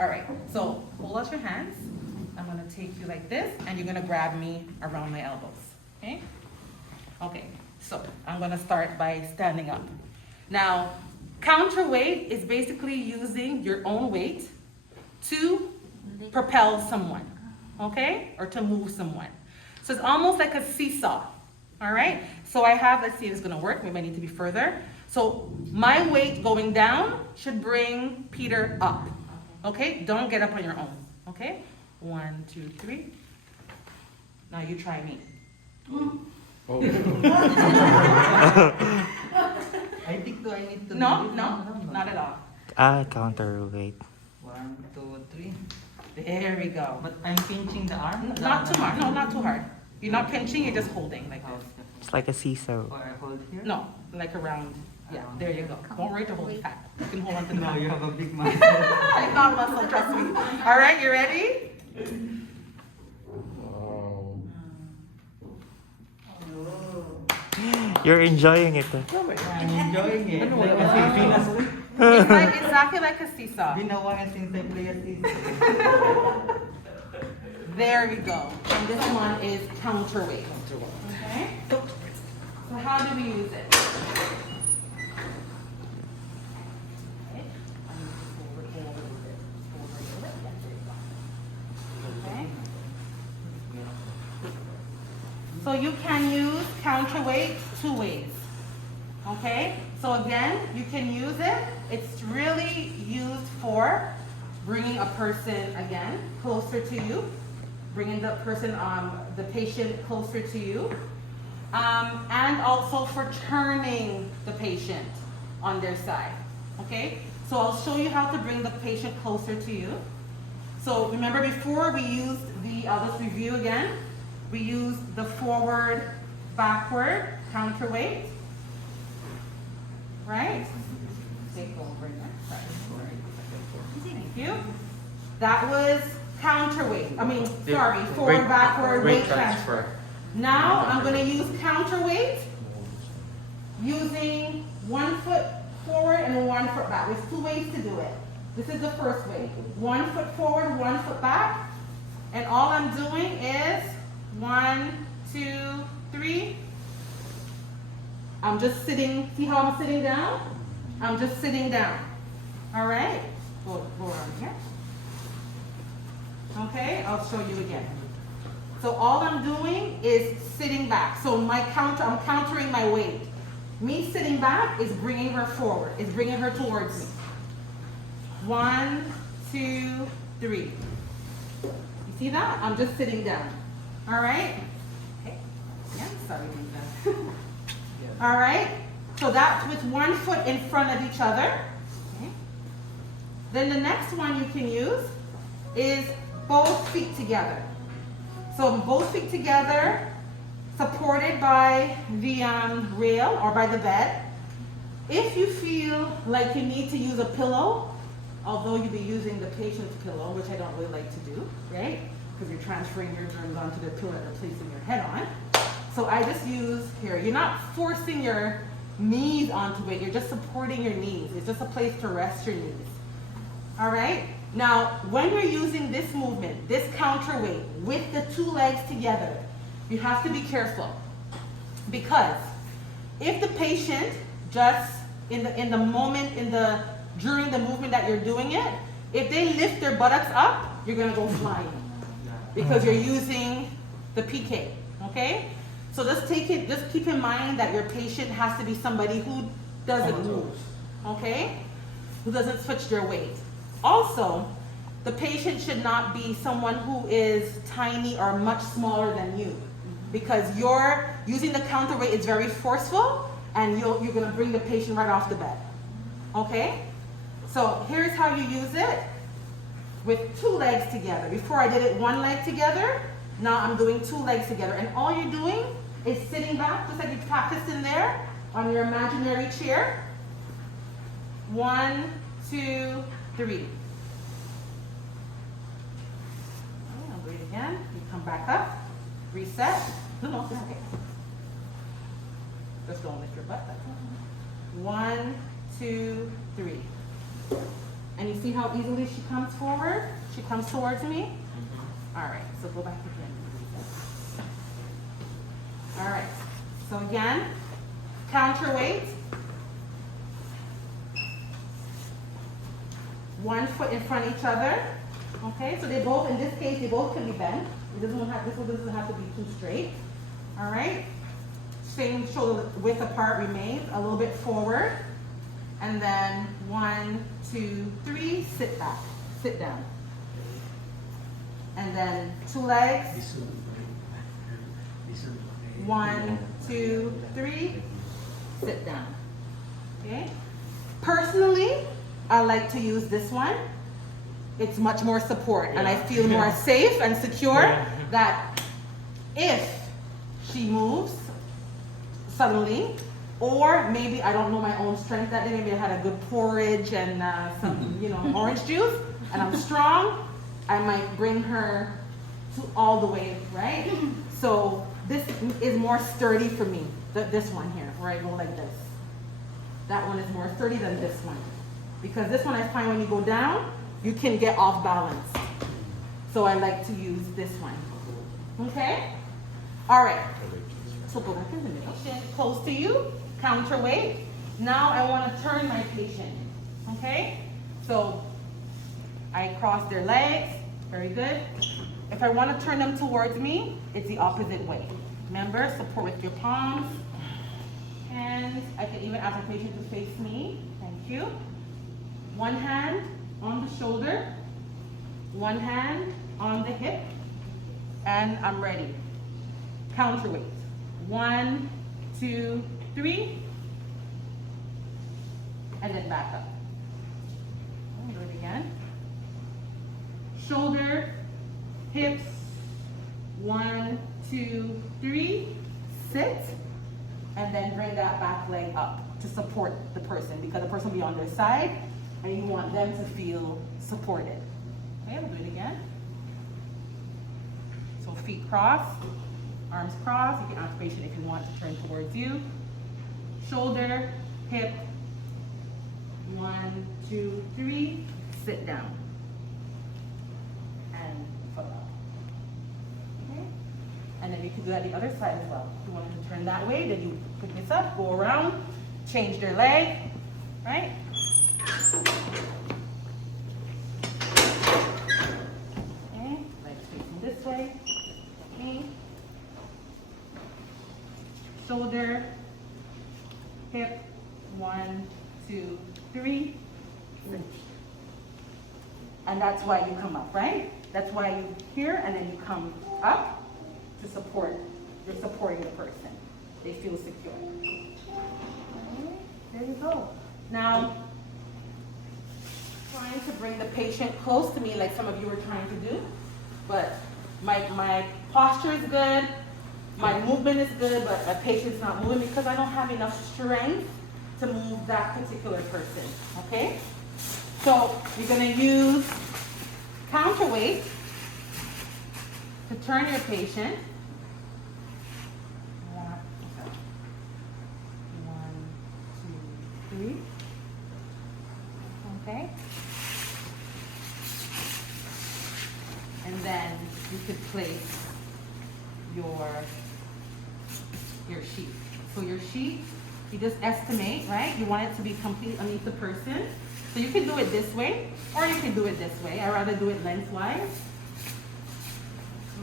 All right, so hold out your hands. I'm gonna take you like this, and you're gonna grab me around my elbows, okay? Okay, so I'm gonna start by standing up. Now, counterweight is basically using your own weight to propel someone, okay? Or to move someone. So it's almost like a seesaw, all right? So I have, let's see if it's gonna work, maybe I need to be further. So my weight going down should bring Peter up, okay? Don't get up on your own, okay? 1, 2, 3. Now you try me. Oh. I think I need to No, do it. no, not at all. Counterweight. 1, 2, 3. There we go. But I'm pinching the arm. Not too hard, no, not too hard. You're not pinching, you're just holding like this. It's like a seesaw. Or I hold here. No, like around, yeah, there you go. Don't worry to hold it fat. You can hold on to the No, back. you have a big muscle. I got muscle, trust me. All right, you ready? Wow. You're enjoying it. I'm enjoying it. Ano, Like wala kasi ka. Venus. It's like exactly like a seesaw. Ginawa nga since I play a seesaw. There we go. And this one is counterweight. Okay? So how do we use it? Okay. I'm gonna fold it over a little bit. Fold it a little bit. Yeah, there you go. Okay? So you can use counterweight two ways. Okay? So again, you can use it. It's really used for bringing a person, again, closer to you. Bringing the person, the patient closer to you. And also for turning the patient on their side. Okay? So I'll show you how to bring the patient closer to you. So remember before we used let's review again. We used the forward, backward, counterweight. Right? Take over there. Right. Thank you. That was counterweight. Forward, backward, weight transfer. Now I'm going to use counterweight using 1 foot forward and 1 foot back. There's 2 ways to do it. This is the first way. 1 foot forward, 1 foot back. And all I'm doing is 1, 2, 3. I'm just sitting. See how I'm sitting down? I'm just sitting down. All right? Go around here. Okay, I'll show you again. So all I'm doing is sitting back. So I'm countering my weight. Me sitting back is bringing her forward. Is bringing her towards me. 1, 2, 3. You see that? I'm just sitting down. All right? Okay. Yeah, sorry, Lisa. All right? So that's with 1 foot in front of each other. Okay. Then the next one you can use is both feet together. So both feet together, supported by the rail or by the bed. If you feel like you need to use a pillow, although you'll be using the patient's pillow, which I don't really like to do, right? Because you're transferring your germs onto the pillow and placing your head on. So I just use here. You're not forcing your knees onto it. You're just supporting your knees. It's just a place to rest your knees. All right? Now, when you're using this movement, this counterweight, with the 2 legs together, you have to be careful. Because if the patient just, during the movement that you're doing it, if they lift their buttocks up, you're gonna go flying. Because you're using the PACC, okay? So just keep in mind that your patient has to be somebody who doesn't move, okay? Who doesn't switch their weight. Also, the patient should not be someone who is tiny or much smaller than you, because you're using the counterweight is very forceful, and you're gonna bring the patient right off the bed, okay? So here's how you use it with 2 legs together. Before I did it 1 leg together, now I'm doing 2 legs together, and all you're doing is sitting back, just like you practiced in there, on your imaginary chair. 1, 2, 3. I'll do it again. You come back up, reset. No, it's okay. Just don't lift your butt. That's all. 1, 2, 3. And you see how easily she comes forward? She comes towards me? All right, so go back again. All right, so again, counterweight. 1 foot in front of each other. Okay, so they both, in this case, they both can be bent. This one doesn't have to be too straight. All right, same shoulder width apart remains, a little bit forward. And then 1, 2, 3, sit back, sit down. And then 2 legs. 1, 2, 3, sit down. Okay. Personally, I like to use this one. It's much more support, and I feel more safe and secure that if she moves suddenly, or maybe I don't know my own strength that day, maybe I had a good porridge and some, orange juice, and I'm strong, I might bring her to all the way, right? So this is more sturdy for me, this one here, where I go like this. That one is more sturdy than this one. Because this one I find when you go down, you can get off balance. So I like to use this one. Okay? All right. So go back in the middle. Patient close to you, counterweight. Now I want to turn my patient. Okay? So I cross their legs. Very good. If I want to turn them towards me, it's the opposite way. Remember, support with your palms. And I can even ask the patient to face me. Thank you. 1 hand on the shoulder, 1 hand on the hip, and I'm ready. Counterweight. 1, 2, 3, and then back up. Do it again. Shoulder, hips, 1, 2, 3, sit, and then bring that back leg up to support the person, because the person will be on their side, and you want them to feel supported. Okay, we'll do it again. So feet crossed, arms crossed. You can ask the patient if you want to turn towards you. Shoulder, hip, 1, 2, 3, sit down. And foot up. Okay? And then you can do that the other side as well. If you wanted to turn that way, then you pick this up, go around, change their leg, right? Okay, legs facing this way. Okay. Shoulder, hip, 1, 2, 3. And that's why you come up, right? That's why you here and then you come up to support. You're supporting the person. They feel secure. Okay, there you go. Now, trying to bring the patient close to me like some of you were trying to do, but my posture is good, my movement is good, but my patient's not moving because I don't have enough strength to move that particular person, okay? So you're gonna use counterweight to turn your patient. 1, 2, 3. Okay. And then you could place your sheet. So your sheet, you just estimate, right? You want it to be complete underneath the person. So you can do it this way, or you can do it this way. I rather do it lengthwise.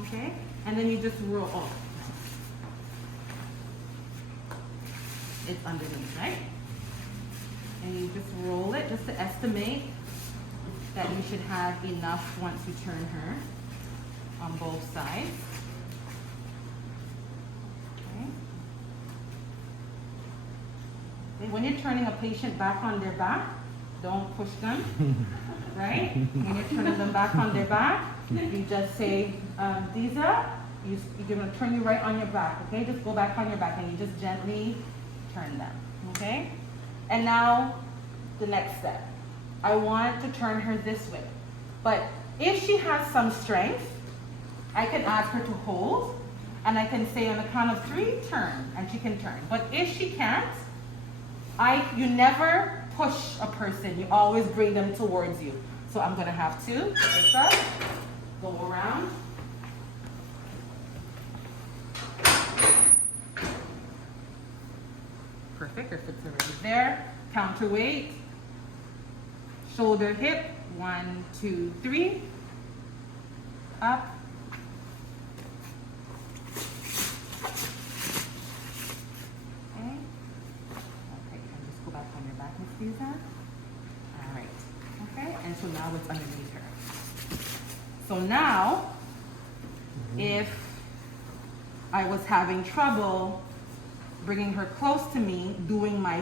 Okay? And then you just roll off. It's underneath, right? And you just roll it just to estimate that you should have enough once you turn her on both sides. Okay. And when you're turning a patient back on their back, don't push them, right? When you're turning them back on their back, you just say, Diza, you're gonna turn you right on your back, okay? Just go back on your back and you just gently turn them, okay? And now, the next step. I want to turn her this way. But if she has some strength, I can ask her to hold, and I can say on the count of 3, turn, and she can turn. But if she can't, you never push a person. You always bring them towards you. So I'm gonna have to pick this up, go around. Perfect, your foot's already there. Counterweight. Shoulder, hip. 1, 2, 3. Up. Okay. Okay, and just go back on your back, Miss Lisa. All right. Okay, and so now it's underneath her. So now, if I was having trouble bringing her close to me, doing my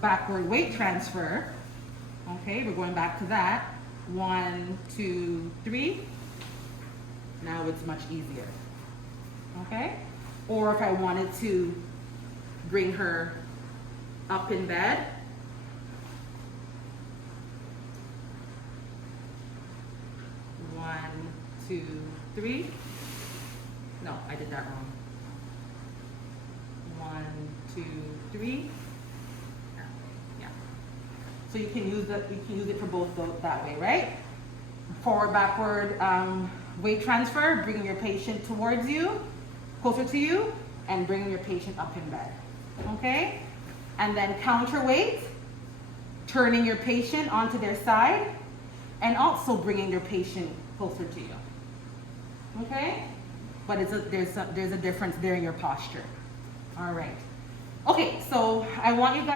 backward weight transfer, okay, we're going back to that. 1, 2, 3. Now it's much easier. Okay? Or if I wanted to bring her up in bed, one, 2, 3. No, I did that wrong. 1, 2, 3. Yeah. So you can use it for both that way, right? Forward, backward weight transfer, bringing your patient towards you, closer to you, and bringing your patient up in bed. Okay? And then counterweight, turning your patient onto their side, and also bringing your patient closer to you. Okay? But there's a difference there in your posture. All right. Okay, so I want you guys